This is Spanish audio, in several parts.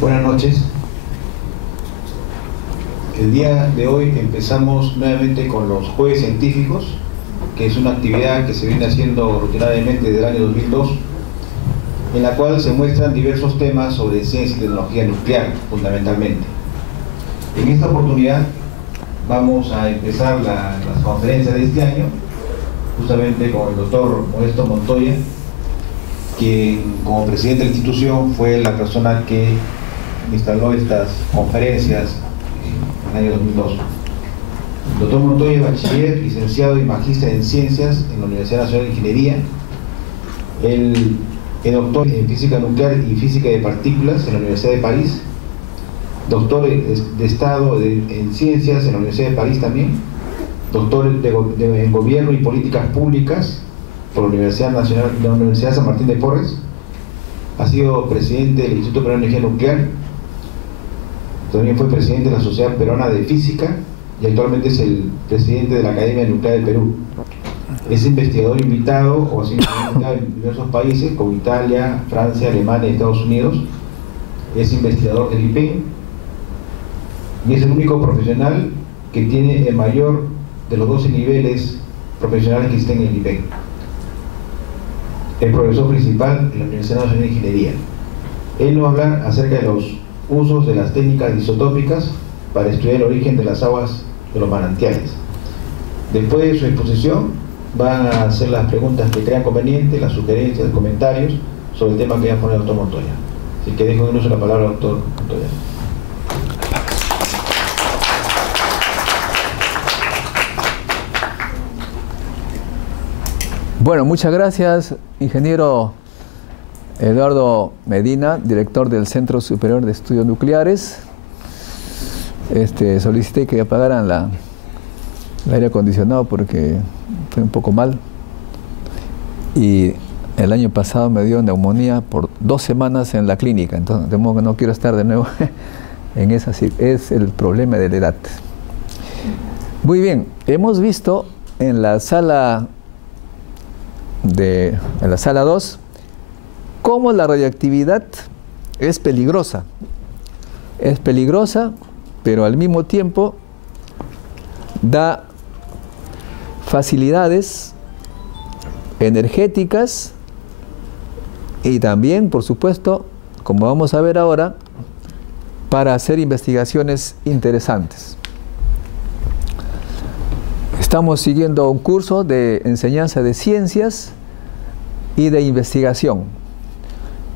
Buenas noches. El día de hoy empezamos nuevamente con los Jueves Científicos, que es una actividad que se viene haciendo rutinariamente desde el año 2002, en la cual se muestran diversos temas sobre ciencia y tecnología nuclear, fundamentalmente. En esta oportunidad vamos a empezar las conferencias de este año, justamente con el doctor Modesto Montoya, quien como presidente de la institución fue la persona que instaló estas conferencias en el año 2002. El doctor Montoya es bachiller, licenciado y magíster en ciencias en la Universidad Nacional de Ingeniería. Él es doctor en física nuclear y física de partículas en la Universidad de París, doctor de Estado en ciencias en la Universidad de París también, doctor en gobierno y políticas públicas por la Universidad Nacional, la Universidad San Martín de Porres. Ha sido presidente del Instituto Peruano de Energía Nuclear, también fue presidente de la Sociedad Peruana de Física y actualmente es el presidente de la Academia Nuclear del Perú. Es investigador invitado o ha sido invitado en diversos países como Italia, Francia, Alemania y Estados Unidos. Es investigador del IPEN y es el único profesional que tiene el mayor de los 12 niveles profesionales que existen en el IPEN. Es profesor principal en la Universidad Nacional de Ingeniería. Él nos va a hablar acerca de los usos de las técnicas isotópicas para estudiar el origen de las aguas de los manantiales. Después de su exposición van a hacer las preguntas que crean convenientes, las sugerencias, los comentarios sobre el tema que va a poner el doctor Montoya. Así que dejo en uso la palabra al doctor Montoya. Bueno, muchas gracias, ingeniero Eduardo Medina, director del Centro Superior de Estudios Nucleares. Solicité que apagaran el aire acondicionado porque fue un poco mal. Y el año pasado me dio neumonía por 2 semanas en la clínica, entonces de modo que no quiero estar de nuevo en esa. Es el problema de la edad. Muy bien, hemos visto en la sala 2 cómo la radioactividad es peligrosa. Es peligrosa, pero al mismo tiempo da facilidades energéticas y también, por supuesto, como vamos a ver ahora, para hacer investigaciones interesantes. Estamos siguiendo un curso de enseñanza de ciencias y de investigación.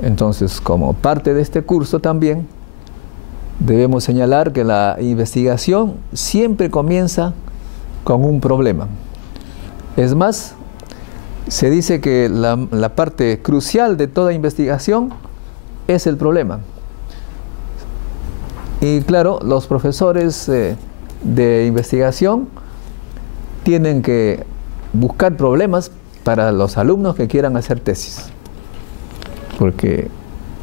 Entonces, como parte de este curso también, debemos señalar que la investigación siempre comienza con un problema. Es más, se dice que la parte crucial de toda investigación es el problema. Y claro, los profesores de investigación tienen que buscar problemas para los alumnos que quieran hacer tesis. Porque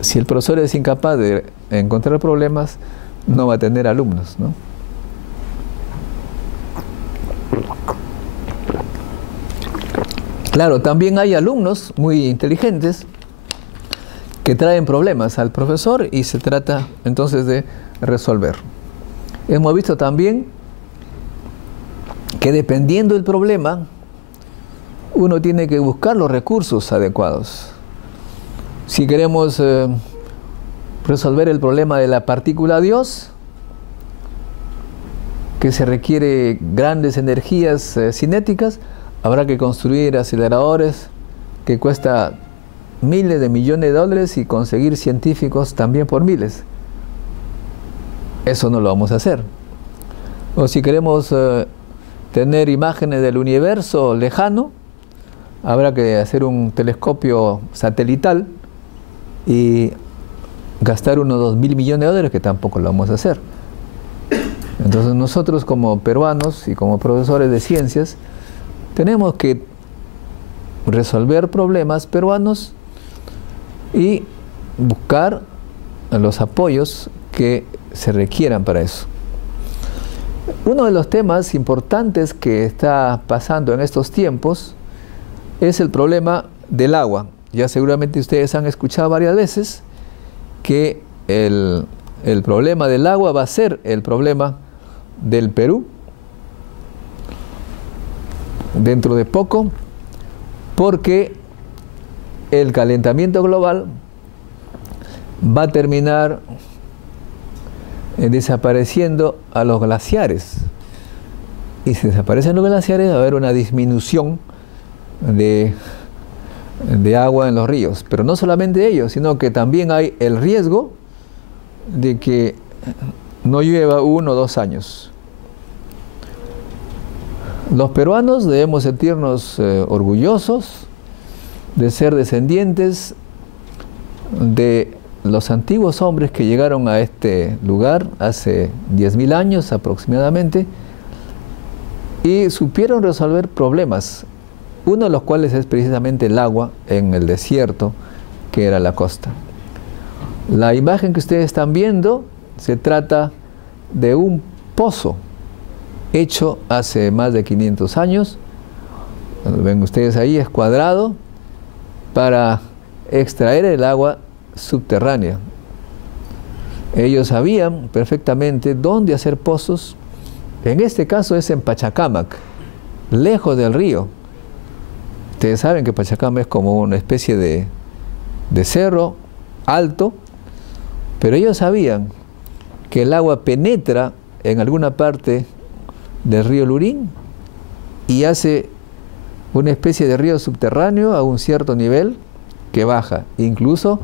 si el profesor es incapaz de encontrar problemas, no va a tener alumnos, ¿no? Claro, también hay alumnos muy inteligentes que traen problemas al profesor y se trata entonces de resolver. Hemos visto también que dependiendo del problema, uno tiene que buscar los recursos adecuados. Si queremos resolver el problema de la partícula Dios, que se requiere grandes energías cinéticas, habrá que construir aceleradores que cuesta miles de millones de dólares y conseguir científicos también por miles. Eso no lo vamos a hacer. O si queremos tener imágenes del universo lejano, habrá que hacer un telescopio satelital y gastar unos 2.000 millones de dólares, que tampoco lo vamos a hacer. Entonces nosotros como peruanos y como profesores de ciencias tenemos que resolver problemas peruanos y buscar los apoyos que se requieran para eso. Uno de los temas importantes que está pasando en estos tiempos es el problema del agua. Ya seguramente ustedes han escuchado varias veces que el problema del agua va a ser el problema del Perú dentro de poco, porque el calentamiento global va a terminar desapareciendo a los glaciares. Y si desaparecen los glaciares va a haber una disminución de agua en los ríos. Pero no solamente ellos, sino que también hay el riesgo de que no llueva 1 o 2 años. Los peruanos debemos sentirnos orgullosos de ser descendientes de los antiguos hombres que llegaron a este lugar hace 10.000 años aproximadamente y supieron resolver problemas, uno de los cuales es precisamente el agua en el desierto que era la costa. La imagen que ustedes están viendo se trata de un pozo hecho hace más de 500 años. Ven ustedes ahí, es cuadrado, para extraer el agua subterránea. Ellos sabían perfectamente dónde hacer pozos. En este caso es en Pachacámac, lejos del río. Ustedes saben que Pachacámac es como una especie de cerro alto, pero ellos sabían que el agua penetra en alguna parte del río Lurín y hace una especie de río subterráneo a un cierto nivel que baja, incluso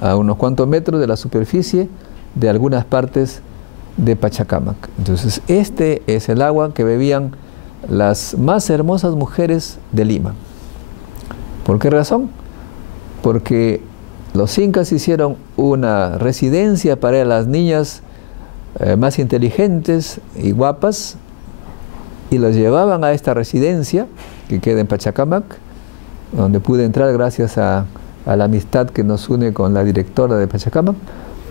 a unos cuantos metros de la superficie de algunas partes de Pachacámac. Entonces, este es el agua que bebían las más hermosas mujeres de Lima. ¿Por qué razón? Porque los incas hicieron una residencia para las niñas más inteligentes y guapas y las llevaban a esta residencia que queda en Pachacámac, donde pude entrar gracias a la amistad que nos une con la directora de Pachacámac,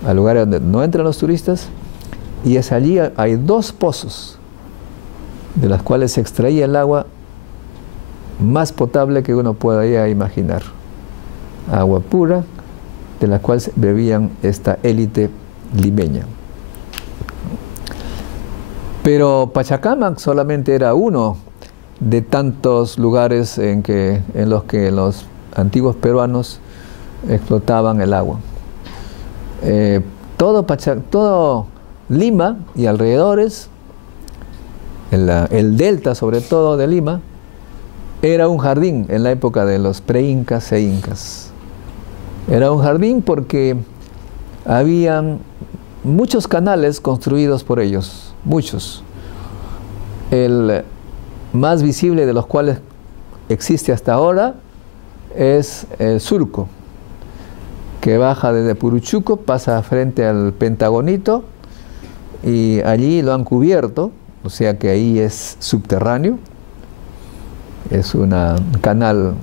al lugar donde no entran los turistas, y es allí hay 2 pozos de los cuales se extraía el agua más potable que uno pueda imaginar. Agua pura, de la cual bebían esta élite limeña. Pero Pachacámac solamente era uno de tantos lugares en los que los antiguos peruanos explotaban el agua. Todo Lima y alrededores, el delta sobre todo de Lima, era un jardín en la época de los preincas e incas. Era un jardín porque habían muchos canales construidos por ellos, muchos. El más visible de los cuales existe hasta ahora es el Surco, que baja desde Puruchuco, pasa frente al Pentagonito y allí lo han cubierto, o sea que ahí es subterráneo, es un canal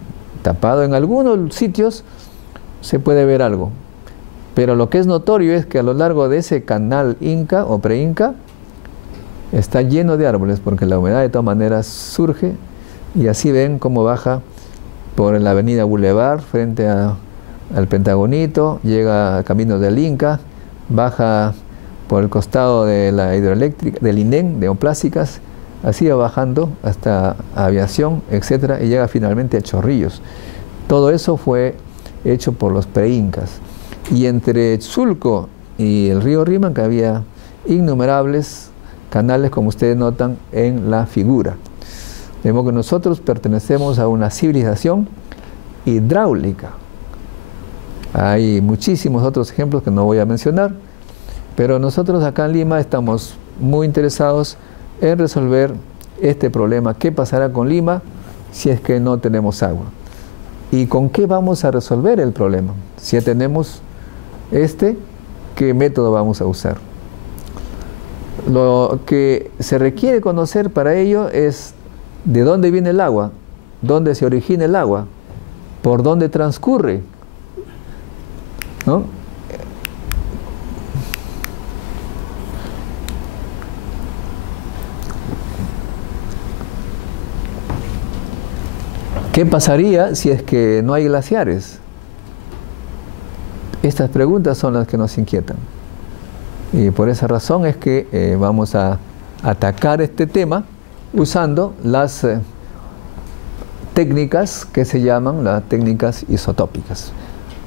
tapado. En algunos sitios se puede ver algo, pero lo que es notorio es que a lo largo de ese canal inca o preinca está lleno de árboles, porque la humedad de todas maneras surge, y así ven cómo baja por la avenida Boulevard frente al Pentagonito, llega a Camino del Inca, baja por el costado de la hidroeléctrica, del INEM, de Oplásicas, así va bajando hasta Aviación, etcétera, y llega finalmente a Chorrillos. Todo eso fue hecho por los preincas. Y entre Sulco y el río Rímac había innumerables canales, como ustedes notan en la figura. De modo que nosotros pertenecemos a una civilización hidráulica. Hay muchísimos otros ejemplos que no voy a mencionar, pero nosotros acá en Lima estamos muy interesados en resolver este problema. ¿Qué pasará con Lima si es que no tenemos agua? ¿Y con qué vamos a resolver el problema? Si ya tenemos ¿qué método vamos a usar? Lo que se requiere conocer para ello es de dónde viene el agua, dónde se origina el agua, por dónde transcurre, ¿no? ¿Qué pasaría si es que no hay glaciares? Estas preguntas son las que nos inquietan. Y por esa razón es que vamos a atacar este tema usando las técnicas que se llaman las técnicas isotópicas.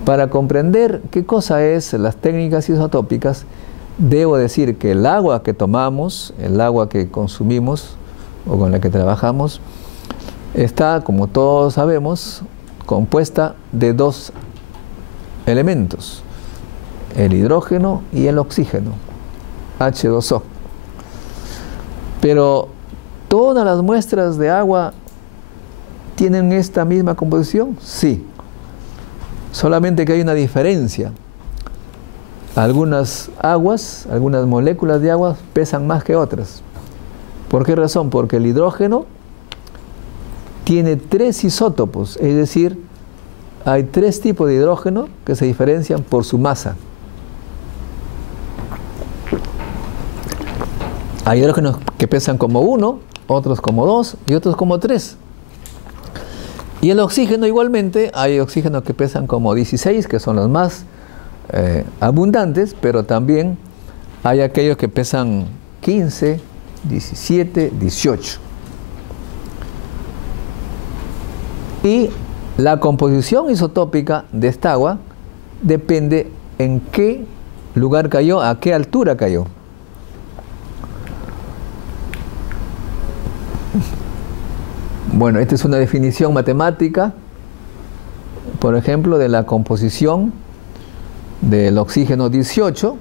Para comprender qué cosa es las técnicas isotópicas, debo decir que el agua que tomamos, el agua que consumimos o con la que trabajamos, está, como todos sabemos, compuesta de dos elementos, el hidrógeno y el oxígeno, H2O. Pero ¿todas las muestras de agua tienen esta misma composición? Sí. Solamente que hay una diferencia. Algunas aguas, algunas moléculas de agua pesan más que otras. ¿Por qué razón? Porque el hidrógeno tiene 3 isótopos, es decir, hay 3 tipos de hidrógeno que se diferencian por su masa. Hay hidrógenos que pesan como 1, otros como 2 y otros como 3. Y el oxígeno igualmente, hay oxígenos que pesan como 16, que son los más abundantes, pero también hay aquellos que pesan 15, 17, 18. Y la composición isotópica de esta agua depende en qué lugar cayó, a qué altura cayó. Bueno, esta es una definición matemática, por ejemplo, de la composición del oxígeno 18.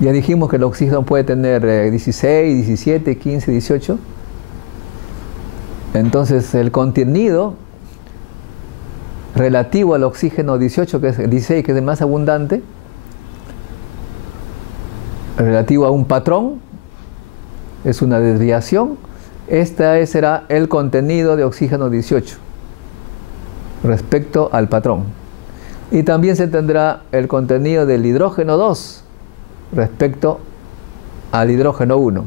Ya dijimos que el oxígeno puede tener 16, 17, 15, 18. Entonces el contenido relativo al oxígeno 18, que es 16, que es el más abundante, relativo a un patrón, es una desviación. Este será el contenido de oxígeno 18 respecto al patrón. Y también se tendrá el contenido del hidrógeno 2 respecto al hidrógeno 1.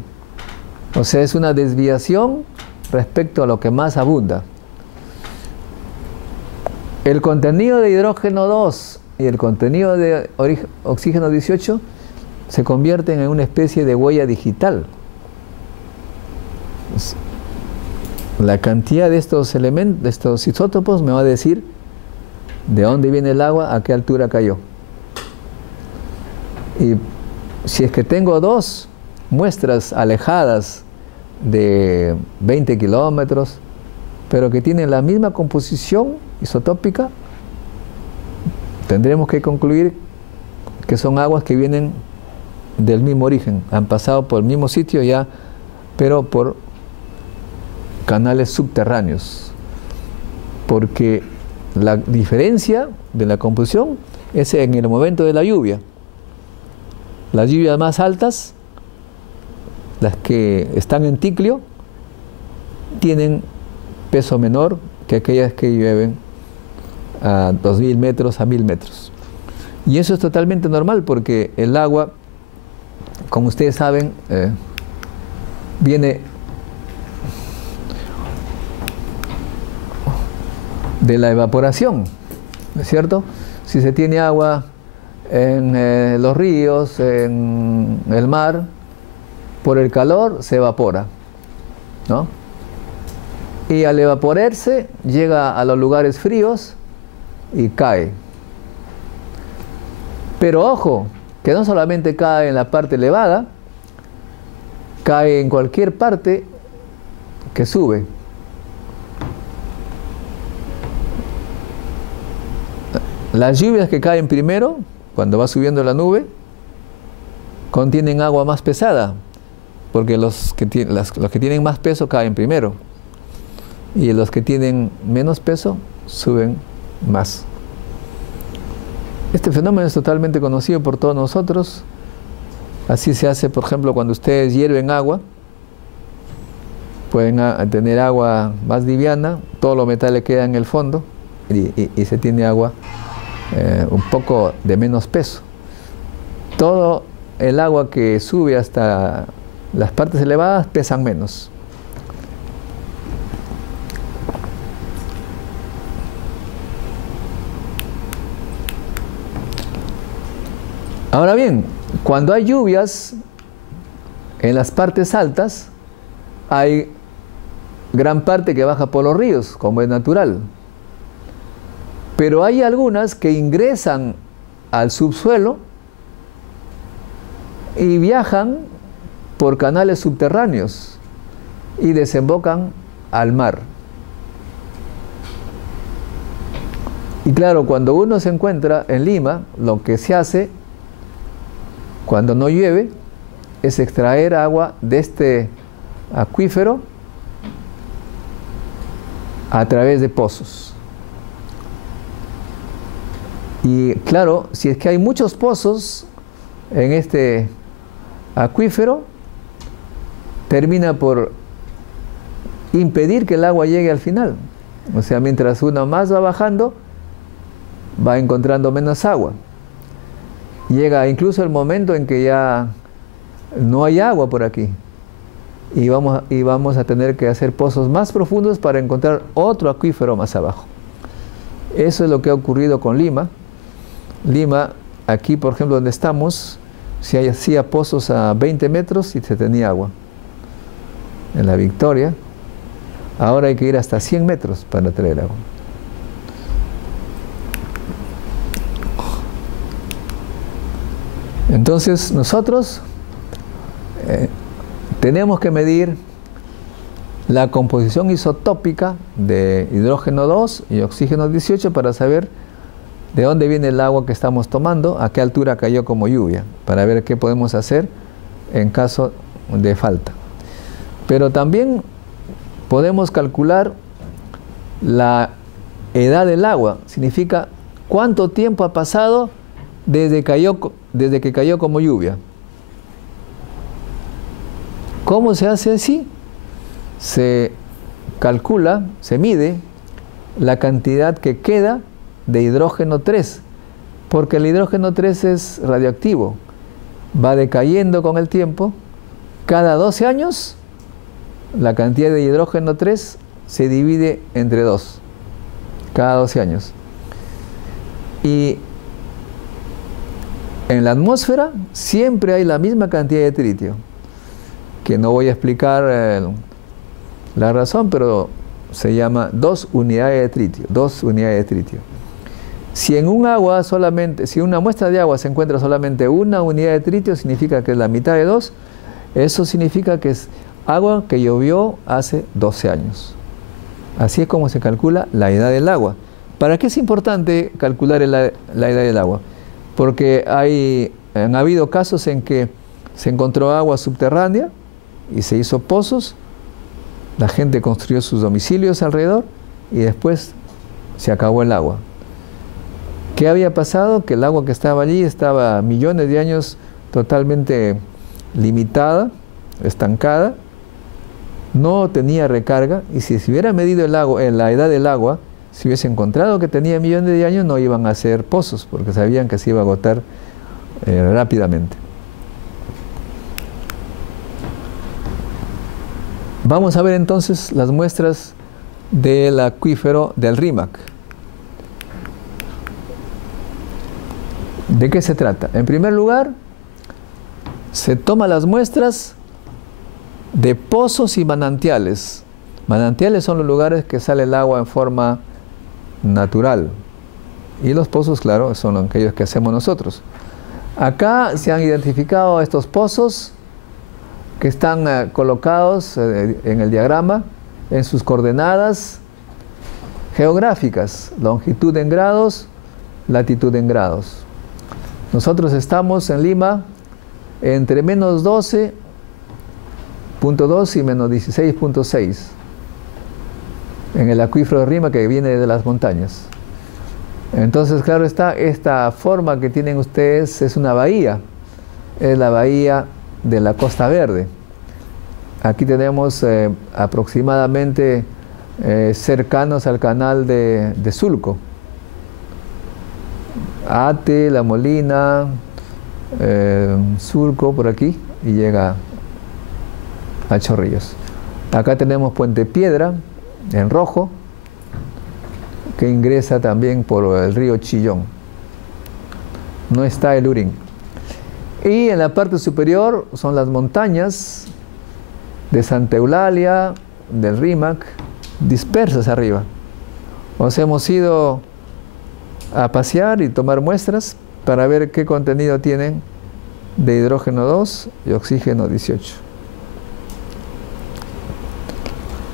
O sea, es una desviación respecto a lo que más abunda. El contenido de hidrógeno 2 y el contenido de oxígeno 18 se convierten en una especie de huella digital. La cantidad de estos elementos, de estos isótopos, me va a decir de dónde viene el agua, a qué altura cayó. Y si es que tengo 2 muestras alejadas de 20 kilómetros, pero que tienen la misma composición isotópica, tendremos que concluir que son aguas que vienen del mismo origen, han pasado por el mismo sitio ya, pero por canales subterráneos, porque la diferencia de la composición es en el momento de la lluvia. Las lluvias más altas, las que están en Ticlio, tienen peso menor que aquellas que llueven a 2000 metros, a 1000 metros. Y eso es totalmente normal, porque el agua, como ustedes saben, viene de la evaporación, ¿no es cierto? Si se tiene agua en los ríos, en el mar, por el calor se evapora, ¿no? Y al evaporarse llega a los lugares fríos y cae. Pero ojo, que no solamente cae en la parte elevada, cae en cualquier parte que sube. Las lluvias que caen primero, cuando va subiendo la nube, contienen agua más pesada, porque los que tienen más peso caen primero, y los que tienen menos peso suben más. Este fenómeno es totalmente conocido por todos nosotros. Así se hace, por ejemplo, cuando ustedes hierven agua, pueden tener agua más liviana, todos los metales quedan en el fondo y se tiene agua un poco de menos peso. Todo el agua que sube hasta las partes elevadas pesan menos. Ahora bien, cuando hay lluvias en las partes altas, hay gran parte que baja por los ríos, como es natural. Pero hay algunas que ingresan al subsuelo y viajan por canales subterráneos y desembocan al mar. Y claro, cuando uno se encuentra en Lima, lo que se hace cuando no llueve es extraer agua de este acuífero a través de pozos. Y claro, si es que hay muchos pozos en este acuífero, termina por impedir que el agua llegue al final. O sea, mientras uno más va bajando, va encontrando menos agua. Llega incluso el momento en que ya no hay agua por aquí. Y vamos a tener que hacer pozos más profundos para encontrar otro acuífero más abajo. Eso es lo que ha ocurrido con Lima. Lima, aquí por ejemplo donde estamos, se hacía pozos a 20 metros y se tenía agua. En la Victoria, ahora hay que ir hasta 100 metros para traer agua. Entonces nosotros tenemos que medir la composición isotópica de hidrógeno 2 y oxígeno 18 para saber de dónde viene el agua que estamos tomando, a qué altura cayó como lluvia, para ver qué podemos hacer en caso de falta. Pero también podemos calcular la edad del agua, significa cuánto tiempo ha pasado desde que cayó como lluvia. ¿Cómo se hace así? Se calcula, se mide la cantidad que queda de hidrógeno 3, porque el hidrógeno 3 es radioactivo, va decayendo con el tiempo. Cada 12 años la cantidad de hidrógeno 3 se divide entre 2, cada 12 años. Y en la atmósfera siempre hay la misma cantidad de tritio, que no voy a explicar la razón, pero se llama 2 unidades de tritio, 2 unidades de tritio. Si en un agua solamente, si una muestra de agua se encuentra solamente una unidad de tritio, significa que es la mitad de 2, eso significa que es agua que llovió hace 12 años. Así es como se calcula la edad del agua. ¿Para qué es importante calcular la edad del agua? Porque han habido casos en que se encontró agua subterránea y se hizo pozos, la gente construyó sus domicilios alrededor y después se acabó el agua. ¿Qué había pasado? Que el agua que estaba allí estaba millones de años totalmente limitada, estancada, no tenía recarga, y si se hubiera medido el agua, la edad del agua, si hubiese encontrado que tenía millones de años, no iban a hacer pozos, porque sabían que se iba a agotar rápidamente. Vamos a ver entonces las muestras del acuífero del Rímac. ¿De qué se trata? En primer lugar, se toman las muestras de pozos y manantiales. Manantiales son los lugares que sale el agua en forma natural. Y los pozos, claro, son aquellos que hacemos nosotros. Acá se han identificado estos pozos que están colocados en el diagrama en sus coordenadas geográficas, longitud en grados, latitud en grados. Nosotros estamos en Lima entre menos 12.2 y menos 16.6 en el acuífero de Rímac que viene de las montañas. Entonces, claro está, esta forma que tienen ustedes es una bahía, es la bahía de la Costa Verde. Aquí tenemos aproximadamente cercanos al canal de Sulco, Ate, La Molina, Sulco por aquí y llega a Chorrillos. Acá tenemos Puente Piedra en rojo, que ingresa también por el río Chillón. No está el Urín. Y en la parte superior son las montañas de Santa Eulalia, del Rímac, dispersas arriba. O sea, hemos ido a pasear y tomar muestras para ver qué contenido tienen de hidrógeno 2 y oxígeno 18.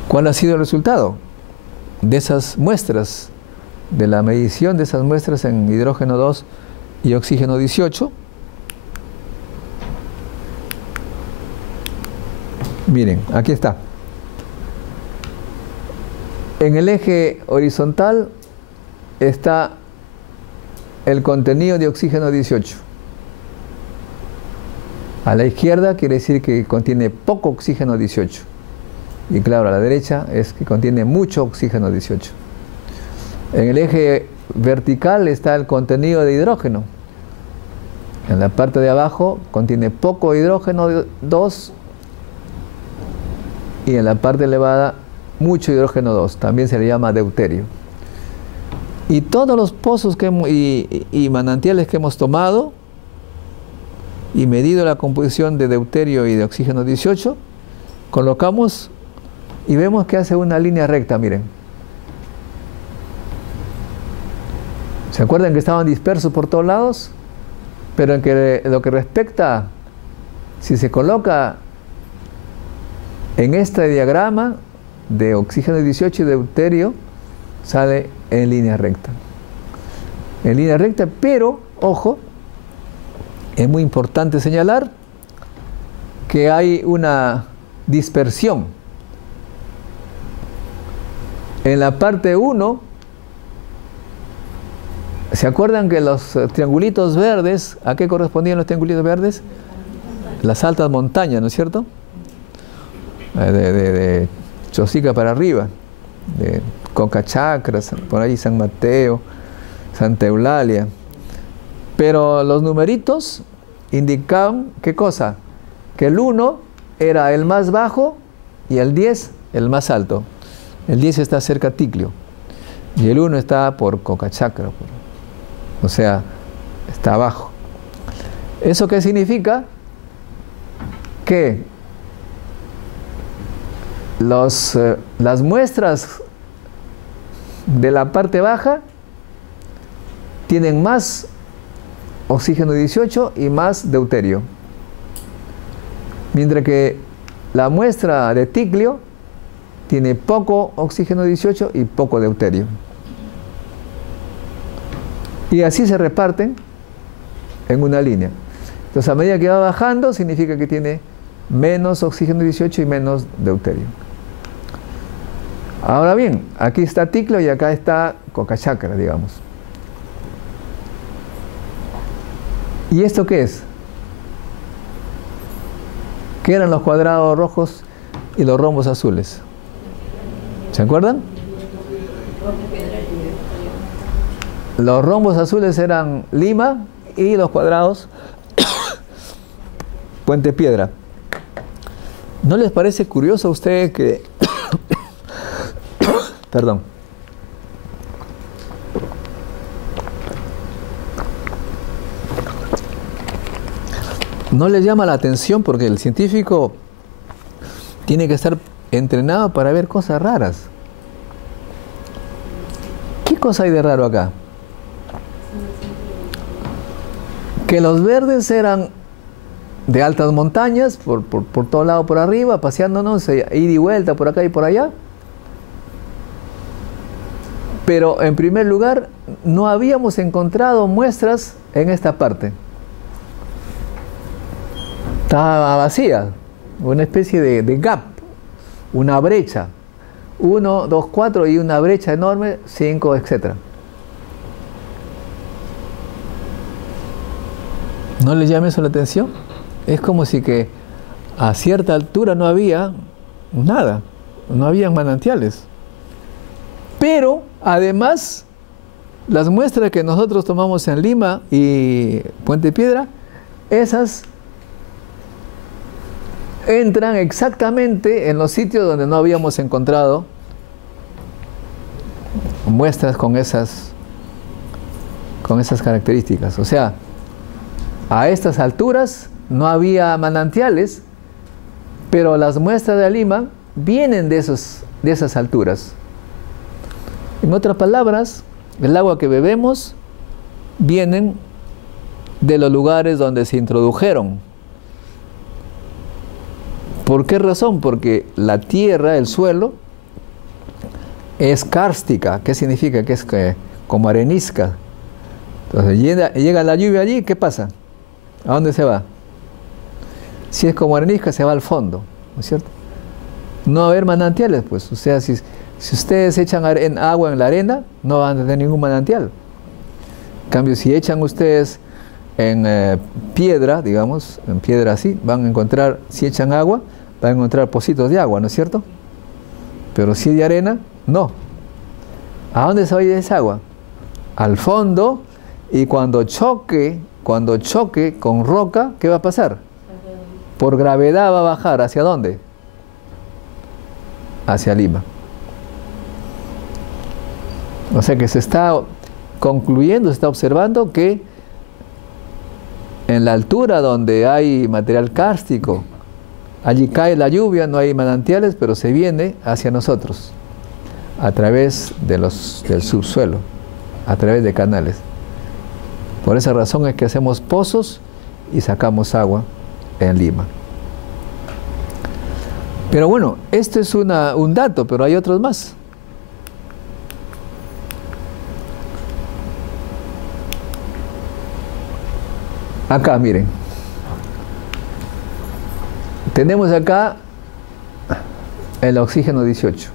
¿Cuál ha sido el resultado de esas muestras, de la medición de esas muestras en hidrógeno 2 y oxígeno 18? Miren, aquí está. En el eje horizontal está el contenido de oxígeno 18. A la izquierda quiere decir que contiene poco oxígeno 18. Y claro, a la derecha es que contiene mucho oxígeno 18. En el eje vertical está el contenido de hidrógeno. En la parte de abajo contiene poco hidrógeno 2 y en la parte elevada mucho hidrógeno 2. También se le llama deuterio. Y todos los pozos y manantiales que hemos tomado y medido la composición de deuterio y de oxígeno 18, colocamos y vemos que hace una línea recta, miren. ¿Se acuerdan que estaban dispersos por todos lados? Pero en lo que respecta, si se coloca en este diagrama de oxígeno 18 y deuterio, sale en línea recta. En línea recta, pero, ojo, es muy importante señalar que hay una dispersión. En la parte 1, ¿se acuerdan que los triangulitos verdes, a qué correspondían los triangulitos verdes? Las altas montañas, ¿no es cierto? De Chosica para arriba, de Cocachacra, por ahí San Mateo, Santa Eulalia. Pero los numeritos indicaban, ¿qué cosa? Que el 1 era el más bajo y el 10 el más alto. El 10 está cerca a Ticlio y el 1 está por Cocachacra, o sea, está abajo. ¿Eso qué significa? Que las muestras de la parte baja tienen más oxígeno 18 y más deuterio, mientras que la muestra de Ticlio tiene poco oxígeno 18 y poco deuterio. Y así se reparten en una línea. Entonces, a medida que va bajando, significa que tiene menos oxígeno 18 y menos deuterio. Ahora bien, aquí está Ticlio y acá está Cocachacra, digamos. ¿Y esto qué es? ¿Qué eran los cuadrados rojos y los rombos azules? ¿Se acuerdan? Los rombos azules eran Lima y los cuadrados Puente Piedra. ¿No les parece curioso a ustedes que perdón, no les llama la atención porque el científico tiene que estar entrenado para ver cosas raras? ¿Qué cosa hay de raro acá? Que los verdes eran de altas montañas, por todo lado por arriba, paseándonos, ida y vuelta por acá y por allá. Pero en primer lugar, no habíamos encontrado muestras en esta parte. Estaba vacía, una especie de gap, una brecha. 1, 2, 4 y una brecha enorme, 5, etc. ¿No les llama eso la atención? Es como si que a cierta altura no había nada, no había manantiales. Pero además, las muestras que nosotros tomamos en Lima y Puente Piedra, esas entran exactamente en los sitios donde no habíamos encontrado muestras con esas características. O sea, A estas alturas no había manantiales, pero las muestras de Lima vienen de esas alturas. En otras palabras, el agua que bebemos vienen de los lugares donde se introdujeron. ¿Por qué razón? Porque la tierra, el suelo, es kárstica. ¿Qué significa? Que es como arenisca. Entonces llega la lluvia allí, ¿qué pasa? ¿A dónde se va? Si es como arenisca, se va al fondo, ¿no es cierto? No va a haber manantiales, pues. O sea, si ustedes echan agua en la arena, no van a tener ningún manantial. En cambio, si echan ustedes en piedra, digamos, en piedra así, van a encontrar, si echan agua, van a encontrar pocitos de agua, ¿no es cierto? Pero si de arena, no. ¿A dónde se va a ir esa agua? Al fondo, y cuando choque con roca, ¿qué va a pasar? Por gravedad va a bajar. ¿Hacia dónde? Hacia Lima. O sea que se está concluyendo, se está observando que en la altura donde hay material kárstico, allí cae la lluvia, no hay manantiales, pero se viene hacia nosotros a través del subsuelo, a través de canales. Por esa razón es que hacemos pozos y sacamos agua en Lima. Pero bueno, esto es un dato, pero hay otros más. Acá, miren. Tenemos acá el oxígeno 18.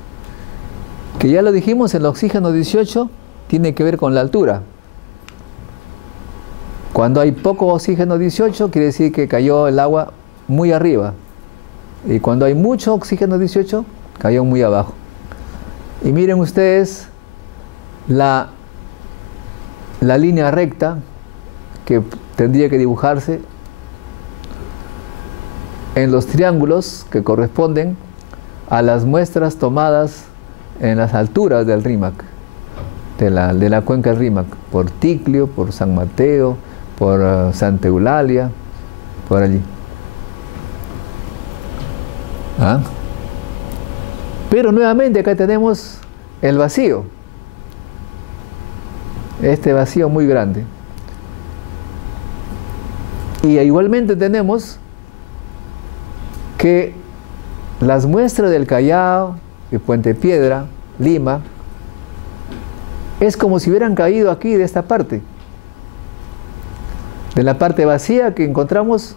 Que ya lo dijimos, el oxígeno 18 tiene que ver con la altura. Cuando hay poco oxígeno 18, quiere decir que cayó el agua muy arriba. Y cuando hay mucho oxígeno 18, cayó muy abajo. Y miren ustedes la línea recta que tendría que dibujarse en los triángulos que corresponden a las muestras tomadas en las alturas del Rímac, de la cuenca del Rímac, por Ticlio, por San Mateo, por Santa Eulalia, por allí. ¿Ah? Pero nuevamente acá tenemos el vacío, este vacío muy grande. Y igualmente tenemos que las muestras del Callao y Puente Piedra, Lima, es como si hubieran caído aquí de esta parte. De la parte vacía que encontramos,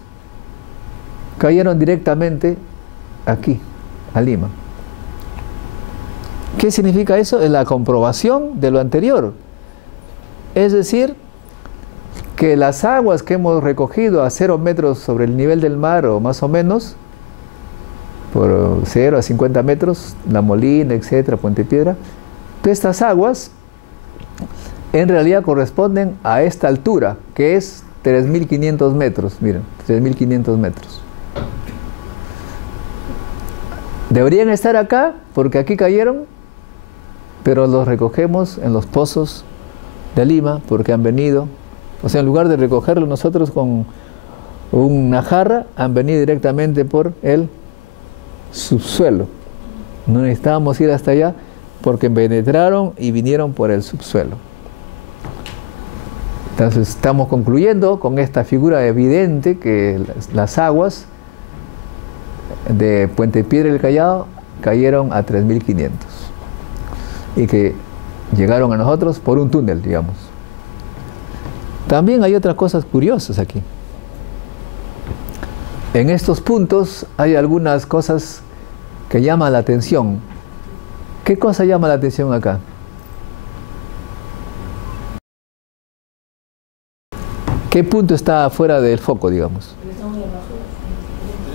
cayeron directamente aquí, a Lima. ¿Qué significa eso? Es la comprobación de lo anterior. Es decir, que las aguas que hemos recogido a 0 metros sobre el nivel del mar, o más o menos, por 0 a 50 metros, La Molina, etcétera, Puente Piedra, todas estas aguas en realidad corresponden a esta altura, que es 3.500 metros, miren, 3.500 metros. Deberían estar acá, porque aquí cayeron, pero los recogemos en los pozos de Lima, porque han venido. O sea, en lugar de recogerlo nosotros con una jarra, han venido directamente por el subsuelo. No necesitábamos ir hasta allá porque penetraron y vinieron por el subsuelo. Entonces estamos concluyendo con esta figura evidente que las aguas de Puente Piedra y el Callao cayeron a 3.500 y que llegaron a nosotros por un túnel, digamos. También hay otras cosas curiosas aquí. En estos puntos hay algunas cosas que llaman la atención. ¿Qué cosa llama la atención acá? ¿Qué punto está fuera del foco, digamos?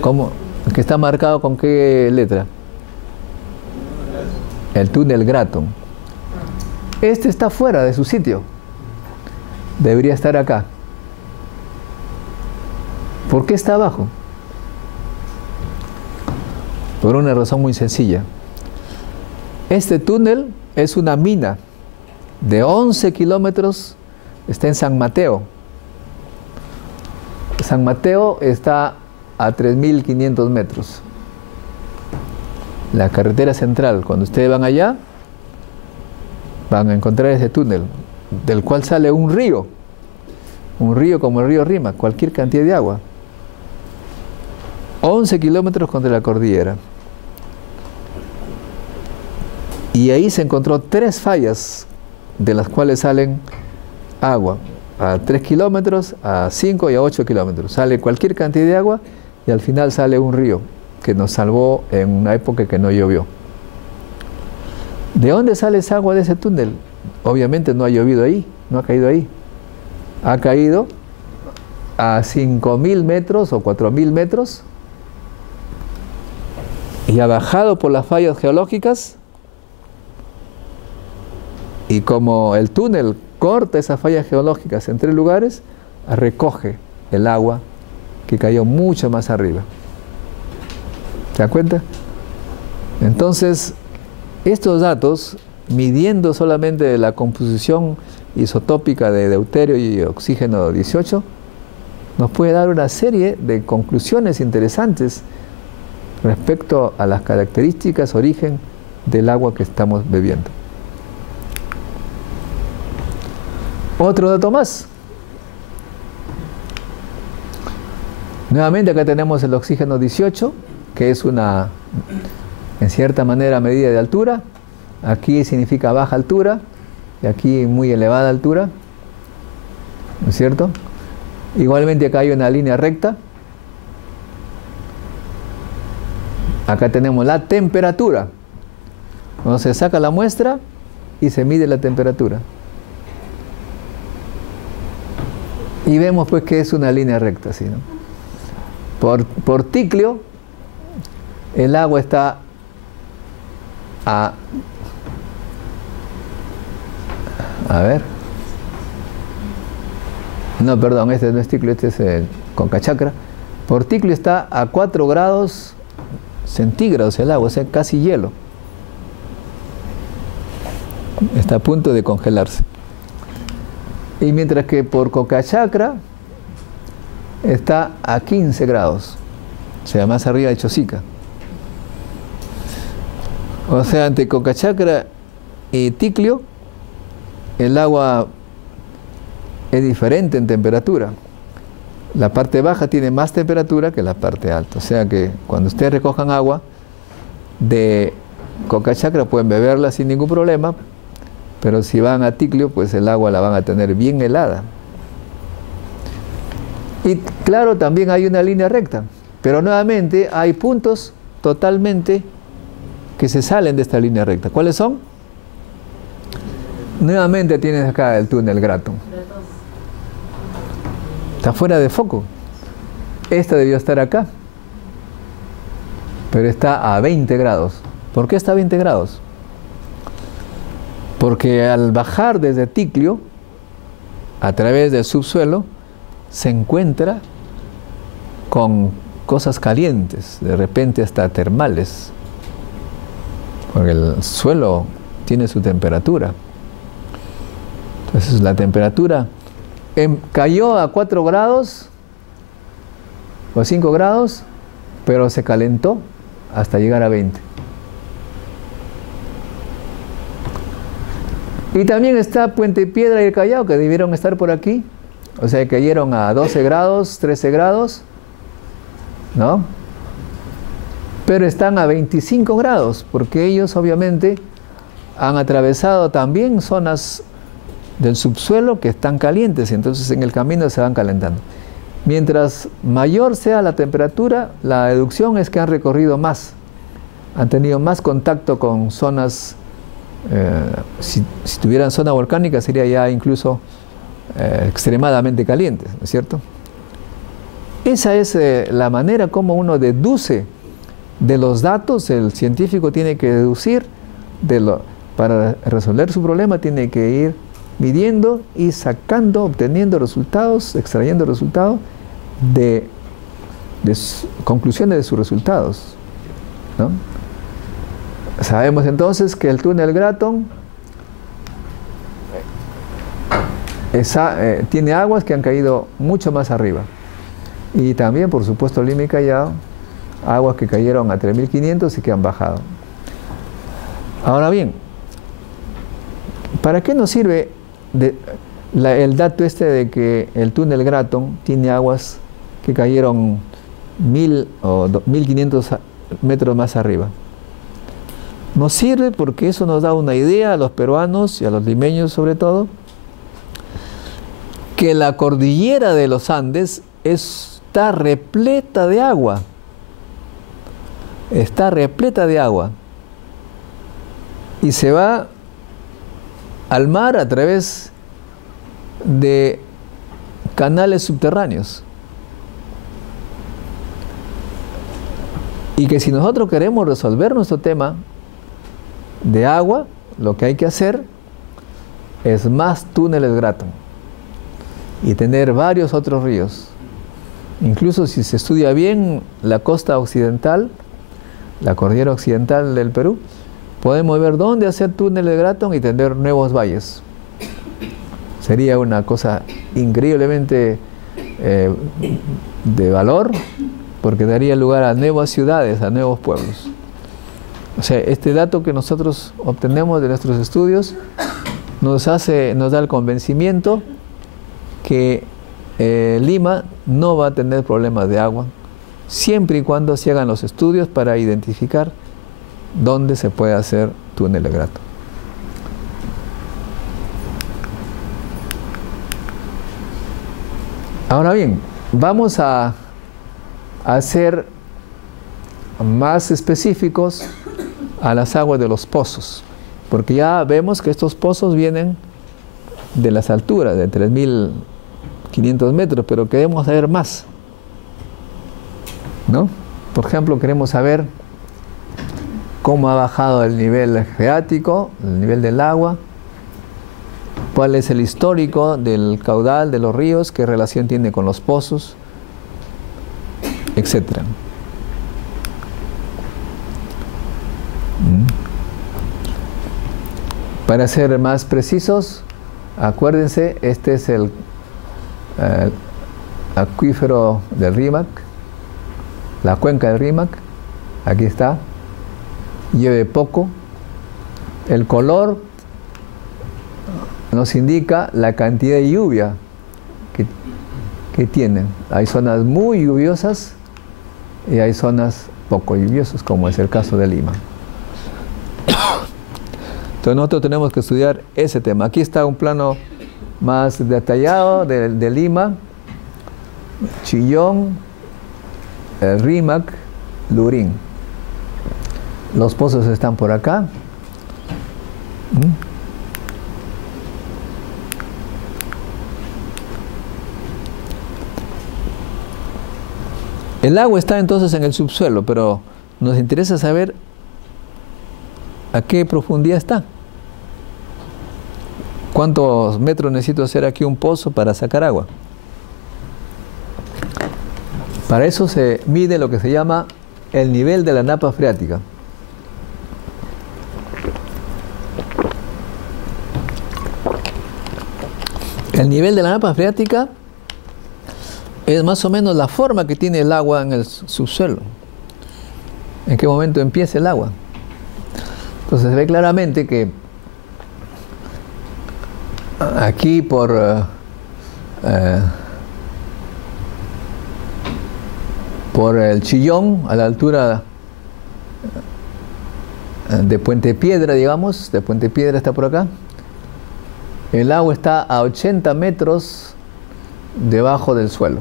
¿Cómo? ¿Que está marcado con qué letra? El túnel Gratton. Este está fuera de su sitio. Debería estar acá. ¿Por qué está abajo? Por una razón muy sencilla. Este túnel es una mina de 11 kilómetros, está en San Mateo. San Mateo está a 3.500 metros. La carretera central, cuando ustedes van allá, van a encontrar ese túnel, del cual sale un río como el río Rima, cualquier cantidad de agua. 11 kilómetros contra la cordillera. Y ahí se encontró 3 fallas, de las cuales salen agua, a 3 kilómetros, a 5 y a 8 kilómetros. Sale cualquier cantidad de agua y al final sale un río que nos salvó en una época que no llovió. ¿De dónde sale esa agua de ese túnel? Obviamente no ha llovido ahí, no ha caído ahí. Ha caído a 5.000 metros o 4.000 metros y ha bajado por las fallas geológicas, y como el túnel corta esas fallas geológicas en 3 lugares, recoge el agua que cayó mucho más arriba. ¿Se dan cuenta? Entonces, estos datos, midiendo solamente la composición isotópica de deuterio y oxígeno 18, nos puede dar una serie de conclusiones interesantes respecto a las características, origen del agua que estamos bebiendo. Otro dato más. Nuevamente acá tenemos el oxígeno 18, que es una, en cierta manera, medida de altura. Aquí significa baja altura y aquí muy elevada altura, ¿no es cierto? Igualmente acá hay una línea recta. Acá tenemos la temperatura. Cuando se saca la muestra y se mide la temperatura. Y vemos pues que es una línea recta, ¿sí, no? Por Ticlio, el agua está a ver. No, perdón, este no es Ticlio, este es el Concachacra. Por Ticlio está a 4 grados centígrados el agua, o sea, casi hielo. Está a punto de congelarse. Y mientras que por Cocachacra está a 15 grados, o sea, más arriba de Chosica. O sea, entre Cocachacra y Ticlio, el agua es diferente en temperatura. La parte baja tiene más temperatura que la parte alta. O sea que cuando ustedes recojan agua de Cocachacra pueden beberla sin ningún problema, pero si van a Ticlio, pues el agua la van a tener bien helada. Y claro, también hay una línea recta, pero nuevamente hay puntos totalmente que se salen de esta línea recta. ¿Cuáles son? Nuevamente tienes acá el túnel Gratton. Está fuera de foco. Esta debió estar acá, pero está a 20 grados. ¿Por qué está a 20 grados? Porque al bajar desde Ticlio, a través del subsuelo, se encuentra con cosas calientes, de repente hasta termales, porque el suelo tiene su temperatura. Entonces la temperatura cayó a 4 grados o 5 grados, pero se calentó hasta llegar a 20. Y también está Puente Piedra y el Callao, que debieron estar por aquí. O sea, cayeron a 12 grados, 13 grados, ¿no? Pero están a 25 grados, porque ellos obviamente han atravesado también zonas del subsuelo que están calientes, y entonces en el camino se van calentando. Mientras mayor sea la temperatura, la deducción es que han recorrido más, han tenido más contacto con zonas. Si tuvieran zona volcánica sería ya incluso extremadamente calientes, ¿no es cierto? Esa es la manera como uno deduce de los datos. El científico tiene que deducir para resolver su problema, tiene que ir midiendo y sacando, obteniendo resultados, extrayendo resultados de conclusiones de sus resultados, ¿no? Sabemos entonces que el túnel Gratton tiene aguas que han caído mucho más arriba. Y también, por supuesto, Lima y Callao, aguas que cayeron a 3.500 y que han bajado. Ahora bien, ¿para qué nos sirve el dato este de que el túnel Gratton tiene aguas que cayeron 1.000 o 1.500 metros más arriba? Nos sirve porque eso nos da una idea a los peruanos y a los limeños sobre todo, que la cordillera de los Andes está repleta de agua. Está repleta de agua. Y se va al mar a través de canales subterráneos. Y que si nosotros queremos resolver nuestro tema de agua, lo que hay que hacer es más túneles Gratton y tener varios otros ríos. Incluso si se estudia bien la costa occidental, la cordillera occidental del Perú, podemos ver dónde hacer túneles Gratton y tener nuevos valles. Sería una cosa increíblemente de valor, porque daría lugar a nuevas ciudades, a nuevos pueblos. O sea, este dato que nosotros obtenemos de nuestros estudios nos da el convencimiento que Lima no va a tener problemas de agua, siempre y cuando se hagan los estudios para identificar dónde se puede hacer túneles Gratton. Ahora bien, vamos a ser más específicos a las aguas de los pozos, porque ya vemos que estos pozos vienen de las alturas de 3.500 metros, pero queremos saber más, ¿no? Por ejemplo, queremos saber cómo ha bajado el nivel freático, el nivel del agua, cuál es el histórico del caudal de los ríos, qué relación tiene con los pozos, etc. Para ser más precisos, acuérdense, este es el acuífero del Rímac, la cuenca del Rímac, aquí está, llueve poco, el color nos indica la cantidad de lluvia que tienen. Hay zonas muy lluviosas y hay zonas poco lluviosas, como es el caso de Lima. Entonces nosotros tenemos que estudiar ese tema. Aquí está un plano más detallado de Lima, Chillón, el Rímac, Lurín. Los pozos están por acá. El agua está entonces en el subsuelo, pero nos interesa saber a qué profundidad está. ¿Cuántos metros necesito hacer aquí un pozo para sacar agua? Para eso se mide lo que se llama el nivel de la napa freática. El nivel de la napa freática es más o menos la forma que tiene el agua en el subsuelo. ¿En qué momento empieza el agua? Entonces se ve claramente que aquí por el Chillón, a la altura de Puente Piedra, digamos, de Puente Piedra está por acá, el agua está a 80 metros debajo del suelo.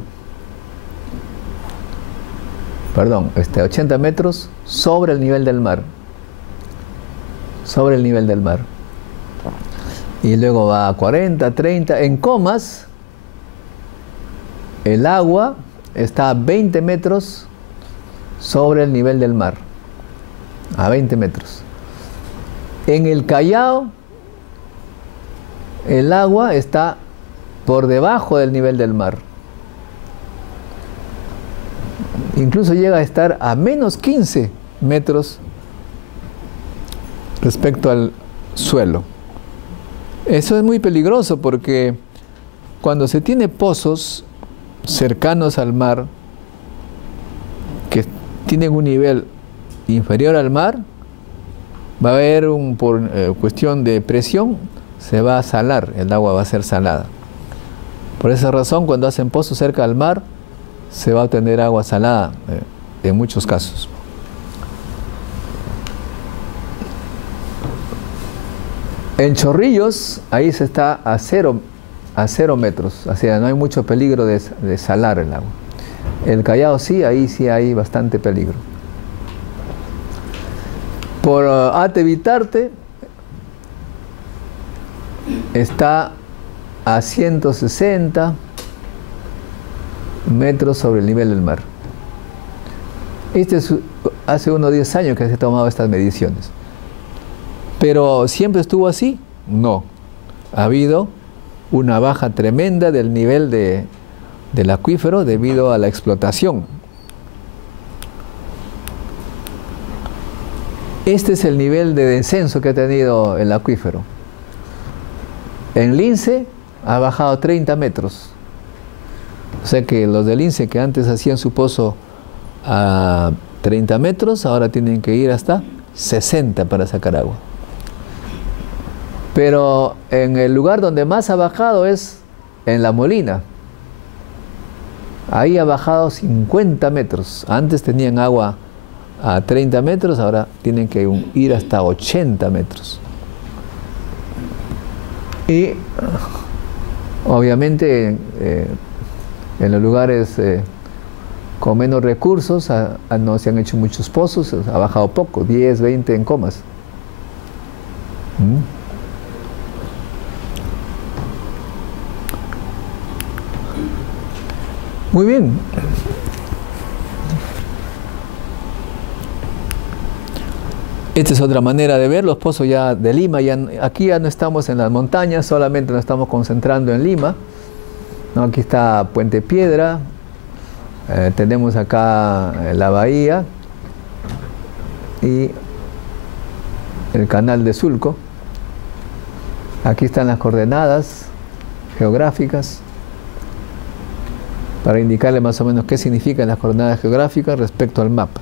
Perdón, 80 metros sobre el nivel del mar. Sobre el nivel del mar. Y luego va a 40, 30. En Comas, el agua está a 20 metros sobre el nivel del mar. A 20 metros. En el Callao, el agua está por debajo del nivel del mar. Incluso llega a estar a menos 15 metros respecto al suelo. Eso es muy peligroso porque cuando se tiene pozos cercanos al mar, tienen un nivel inferior al mar, va a haber por cuestión de presión, se va a salar, el agua va a ser salada. Por esa razón, cuando hacen pozos cerca al mar, se va a obtener agua salada, en muchos casos. En Chorrillos, ahí se está a 0 metros, o sea, no hay mucho peligro de salar el agua. El Callao sí, ahí sí hay bastante peligro. Por Ate-Bitarte está a 160 metros sobre el nivel del mar. Hace unos 10 años que se han tomado estas mediciones. ¿Pero siempre estuvo así? No. Ha habido una baja tremenda del nivel del acuífero debido a la explotación. Este es el nivel de descenso que ha tenido el acuífero. En Lince ha bajado 30 metros. O sea que los de Lince que antes hacían su pozo a 30 metros, ahora tienen que ir hasta 60 para sacar agua. Pero en el lugar donde más ha bajado es en La Molina. Ahí ha bajado 50 metros. Antes tenían agua a 30 metros, ahora tienen que ir hasta 80 metros. Y obviamente en los lugares con menos recursos no se han hecho muchos pozos, ha bajado poco, 10, 20 en comas. Muy bien. Esta es otra manera de ver los pozos ya de Lima. Aquí ya no estamos en las montañas, solamente nos estamos concentrando en Lima, ¿no? Aquí está Puente Piedra, tenemos acá la bahía y el canal de Sulco. Aquí están las coordenadas geográficas para indicarle más o menos qué significan las coordenadas geográficas respecto al mapa.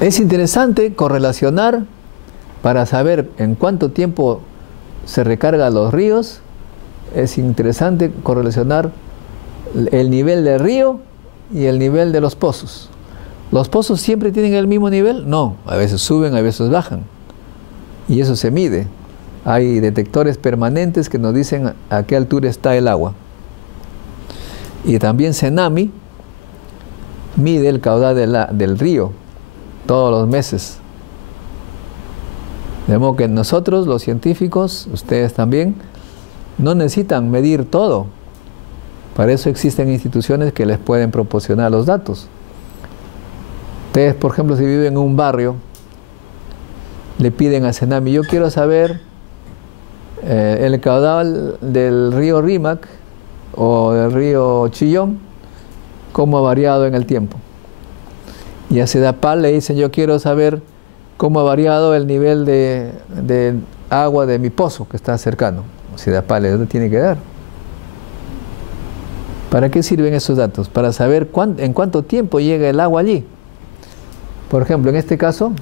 Es interesante correlacionar para saber en cuánto tiempo se recargan los ríos. Es interesante correlacionar el nivel del río y el nivel de los pozos. ¿Los pozos siempre tienen el mismo nivel? No, a veces suben, a veces bajan. Y eso se mide. Hay detectores permanentes que nos dicen a qué altura está el agua. Y también Senami mide el caudal del río todos los meses. De modo que nosotros, los científicos, ustedes también, no necesitan medir todo. Para eso existen instituciones que les pueden proporcionar los datos. Ustedes, por ejemplo, si viven en un barrio, le piden a Senami, yo quiero saber el caudal del río Rímac o del río Chillón, cómo ha variado en el tiempo. Y a Sedapal le dicen, yo quiero saber cómo ha variado el nivel de agua de mi pozo que está cercano. Sedapal le tiene que dar. ¿Para qué sirven esos datos? Para saber en cuánto tiempo llega el agua allí. Por ejemplo, en este caso,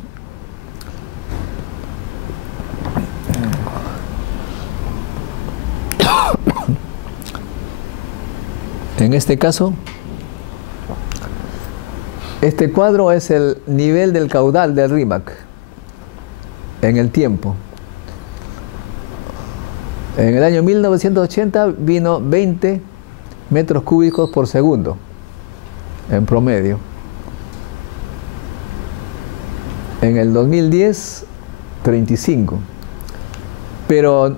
este cuadro es el nivel del caudal del Rímac en el tiempo. En el año 1980 vino 20 metros cúbicos por segundo en promedio. En el 2010, 35. Pero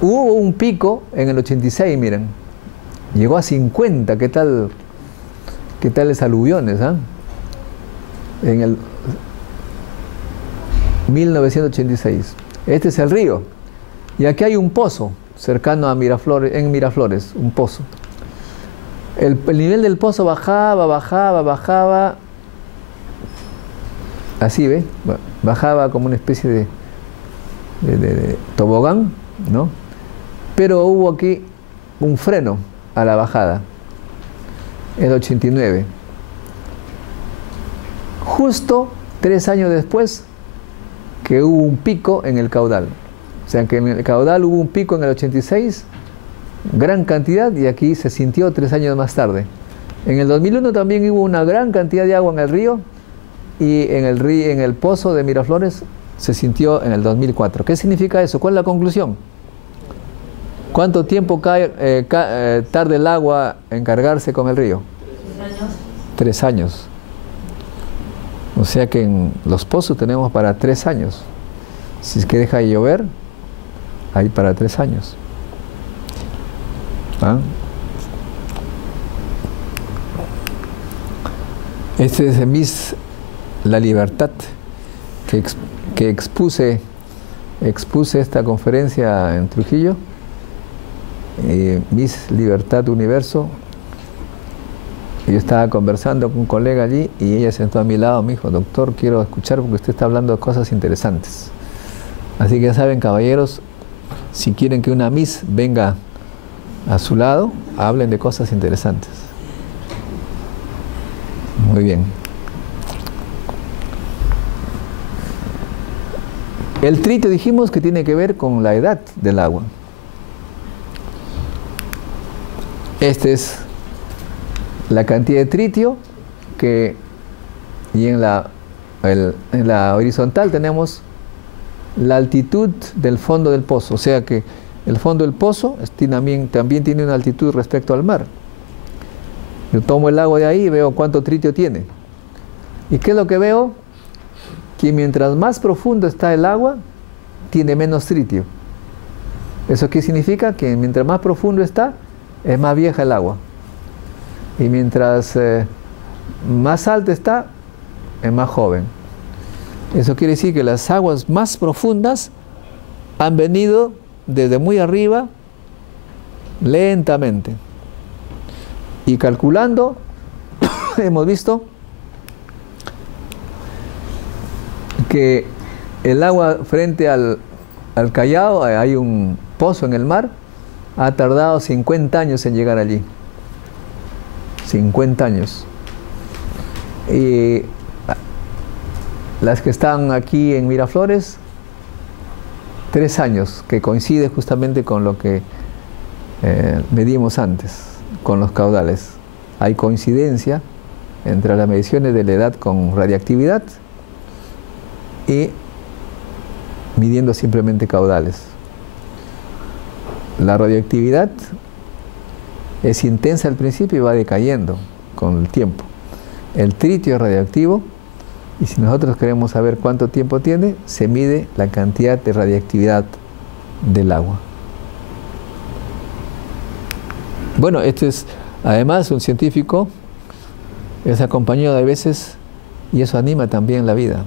hubo un pico en el 86, miren. Llegó a 50, ¿qué tal los aluviones? En el 1986. Este es el río. Y aquí hay un pozo cercano a Miraflores, en Miraflores, un pozo. El nivel del pozo bajaba. Así, ¿ve? Bajaba como una especie de tobogán, ¿no? Pero hubo aquí un freno a la bajada, el 89. Justo 3 años después que hubo un pico en el caudal. O sea que en el caudal hubo un pico en el 86, gran cantidad, y aquí se sintió 3 años más tarde. En el 2001 también hubo una gran cantidad de agua en el río, y en el pozo de Miraflores se sintió en el 2004. ¿Qué significa eso? ¿Cuál es la conclusión? ¿Cuánto tiempo tarda el agua en cargarse con el río? 3 años. 3 años. O sea que en los pozos tenemos para 3 años. Si es que deja de llover, hay para 3 años. ¿Ah? Este es Miss La Libertad, que expuse esta conferencia en Trujillo. Miss Libertad Universo. Yo estaba conversando con un colega allí y ella sentó a mi lado, me dijo: doctor, quiero escuchar porque usted está hablando de cosas interesantes. Así que ya saben, caballeros, si quieren que una Miss venga a su lado, hablen de cosas interesantes. Muy bien. El tritio dijimos que tiene que ver con la edad del agua. Esta es la cantidad de tritio y en la horizontal tenemos la altitud del fondo del pozo. O sea que el fondo del pozo también tiene una altitud respecto al mar. Yo tomo el agua de ahí y veo cuánto tritio tiene. ¿Y qué es lo que veo? Que mientras más profundo está el agua, tiene menos tritio. ¿Eso qué significa? Que mientras más profundo está, es más vieja el agua. Y mientras más alta está, es más joven. Eso quiere decir que las aguas más profundas han venido desde muy arriba, lentamente. Y calculando, hemos visto que el agua frente al Callao, hay un pozo en el mar, ha tardado 50 años en llegar allí. 50 años. Y las que están aquí en Miraflores, 3 años, que coincide justamente con lo que medimos antes, con los caudales. Hay coincidencia entre las mediciones de la edad con radiactividad y midiendo simplemente caudales. La radioactividad es intensa al principio y va decayendo con el tiempo. El tritio es radioactivo, y si nosotros queremos saber cuánto tiempo tiene, se mide la cantidad de radiactividad del agua. Bueno, este es además un científico, es acompañado a veces, y eso anima también la vida.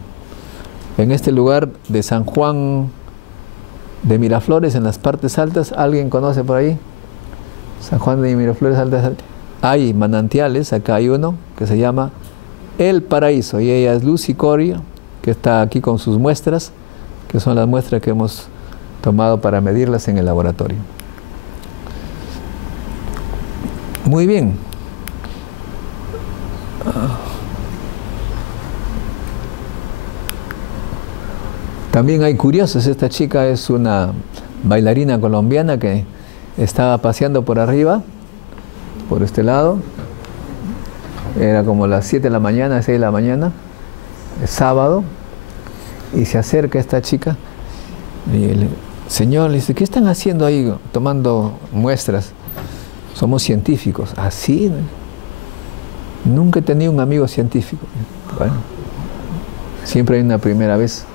En este lugar de San Juan de Miraflores, en las partes altas, ¿alguien conoce por ahí? San Juan de Miraflores altas, hay manantiales. Acá hay uno que se llama El Paraíso, y ella es Lucy Corio, que está aquí con sus muestras, que son las muestras que hemos tomado para medirlas en el laboratorio. Muy bien. También hay curiosos. Esta chica es una bailarina colombiana que estaba paseando por arriba, por este lado. Era como las 7 de la mañana, 6 de la mañana, es sábado, y se acerca esta chica y el señor le dice: ¿qué están haciendo ahí tomando muestras? Somos científicos. ¿Así? Nunca he tenido un amigo científico. Bueno, siempre hay una primera vez.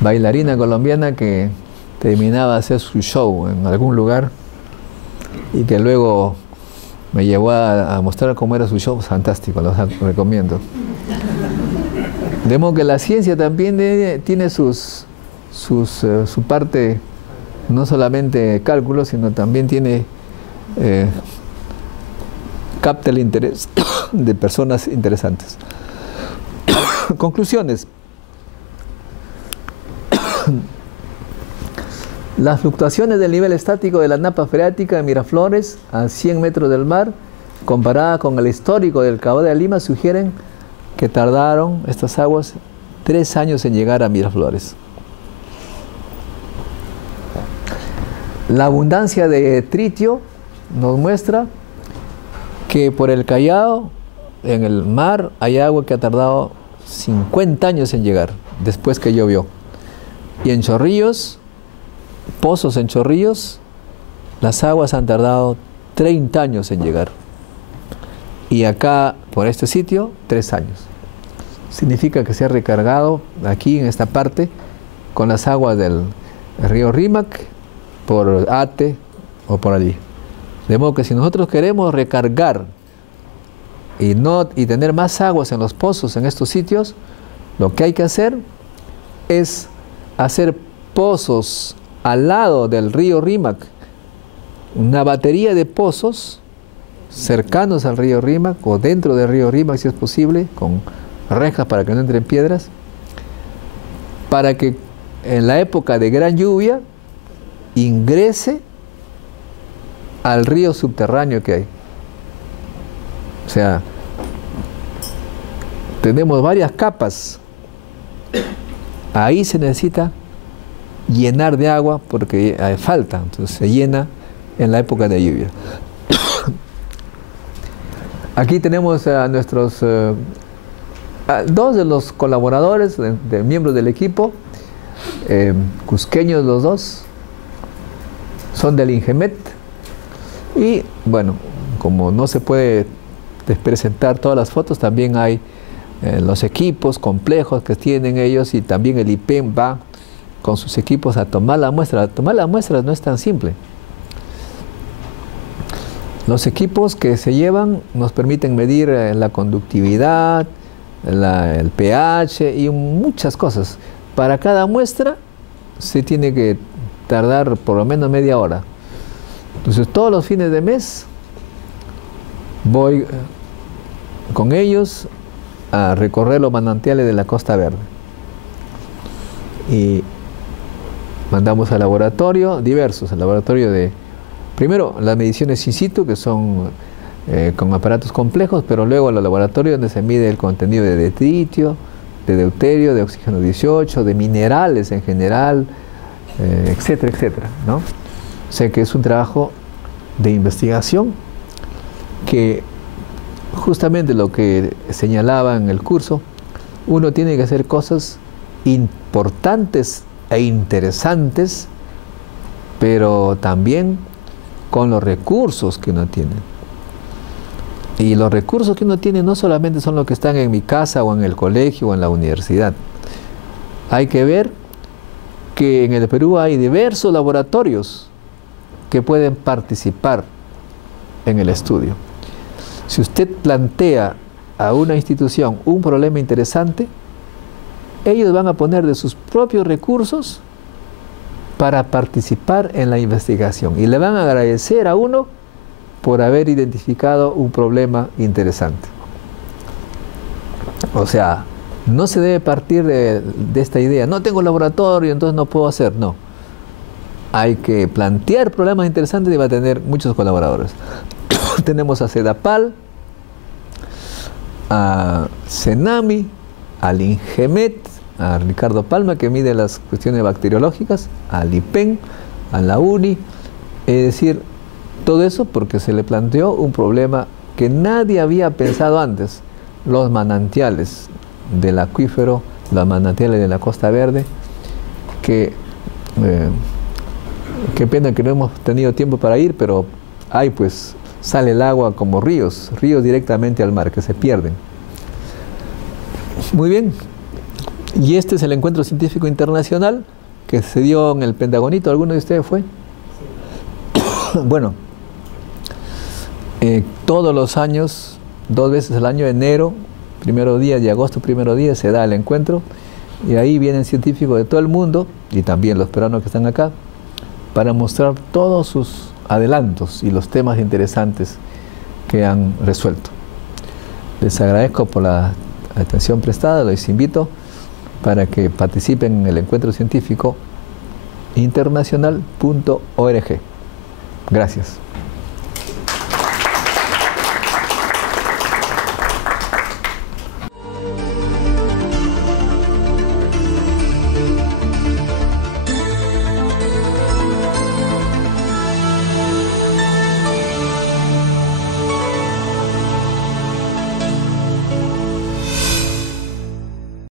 Bailarina colombiana que terminaba de hacer su show en algún lugar y que luego me llevó a mostrar cómo era su show. Fantástico, lo recomiendo. De modo que la ciencia también tiene su parte, no solamente cálculo, sino también tiene capta el interés de personas interesantes. Conclusiones. Las fluctuaciones del nivel estático de la napa freática de Miraflores a 100 metros del mar, comparada con el histórico del Cabo de Lima, sugieren que tardaron estas aguas 3 años en llegar a Miraflores. La abundancia de tritio nos muestra que por el Callao, en el mar, hay agua que ha tardado 50 años en llegar, después que llovió. Y en Chorrillos, pozos en Chorrillos, las aguas han tardado 30 años en llegar. Y acá, por este sitio, 3 años. Significa que se ha recargado aquí en esta parte con las aguas del río Rímac, por Ate o por allí. De modo que si nosotros queremos recargar y tener más aguas en los pozos en estos sitios, lo que hay que hacer es hacer pozos al lado del río Rímac, una batería de pozos cercanos al río Rímac o dentro del río Rímac si es posible, con rejas para que no entren piedras, para que en la época de gran lluvia ingrese al río subterráneo que hay. O sea, tenemos varias capas. Ahí se necesita llenar de agua porque hay falta, entonces se llena en la época de lluvia. Aquí tenemos a nuestros dos de los colaboradores, de miembros del equipo, cusqueños los dos, son del Ingemet. Y bueno, como no se puede presentar todas las fotos, también hay los equipos complejos que tienen ellos, y también el IPEM va con sus equipos a tomar la muestra. Tomar la muestra no es tan simple. Los equipos que se llevan nos permiten medir la conductividad, el pH y muchas cosas. Para cada muestra se tiene que tardar por lo menos media hora. Entonces todos los fines de mes voy con ellos a recorrer los manantiales de la Costa Verde y mandamos al laboratorio diversos, al laboratorio de, primero las mediciones in situ, que son con aparatos complejos, pero luego al laboratorio donde se mide el contenido de detritio, de deuterio, de oxígeno 18, de minerales en general, etcétera, etcétera, ¿no? O sea que es un trabajo de investigación que justamente lo que señalaba en el curso, uno tiene que hacer cosas importantes e interesantes, pero también con los recursos que uno tiene. Y los recursos que uno tiene no solamente son los que están en mi casa o en el colegio o en la universidad. Hay que ver que en el Perú hay diversos laboratorios que pueden participar en el estudio. Si usted plantea a una institución un problema interesante, ellos van a poner de sus propios recursos para participar en la investigación y le van a agradecer a uno por haber identificado un problema interesante. O sea, no se debe partir de esta idea, no tengo laboratorio, entonces no puedo hacer, no. Hay que plantear problemas interesantes y va a tener muchos colaboradores. Tenemos a CEDAPAL, a CENAMI, al INGEMET, a Ricardo Palma, que mide las cuestiones bacteriológicas, al IPEN, a la UNI, es decir, todo eso porque se le planteó un problema que nadie había pensado antes, los manantiales del acuífero, los manantiales de la Costa Verde, que qué pena que no hemos tenido tiempo para ir, pero ahí pues sale el agua como ríos directamente al mar, que se pierden. Muy bien, y este es el encuentro científico internacional que se dio en el Pentagonito. ¿Alguno de ustedes fue? Bueno, todos los años, 2 veces al año, enero, primero día, y agosto, primero día, se da el encuentro, y ahí vienen científicos de todo el mundo, y también los peruanos que están acá, para mostrar todos sus adelantos y los temas interesantes que han resuelto. Les agradezco por la atención prestada, los invito para que participen en el encuentro científico internacional.org. Gracias.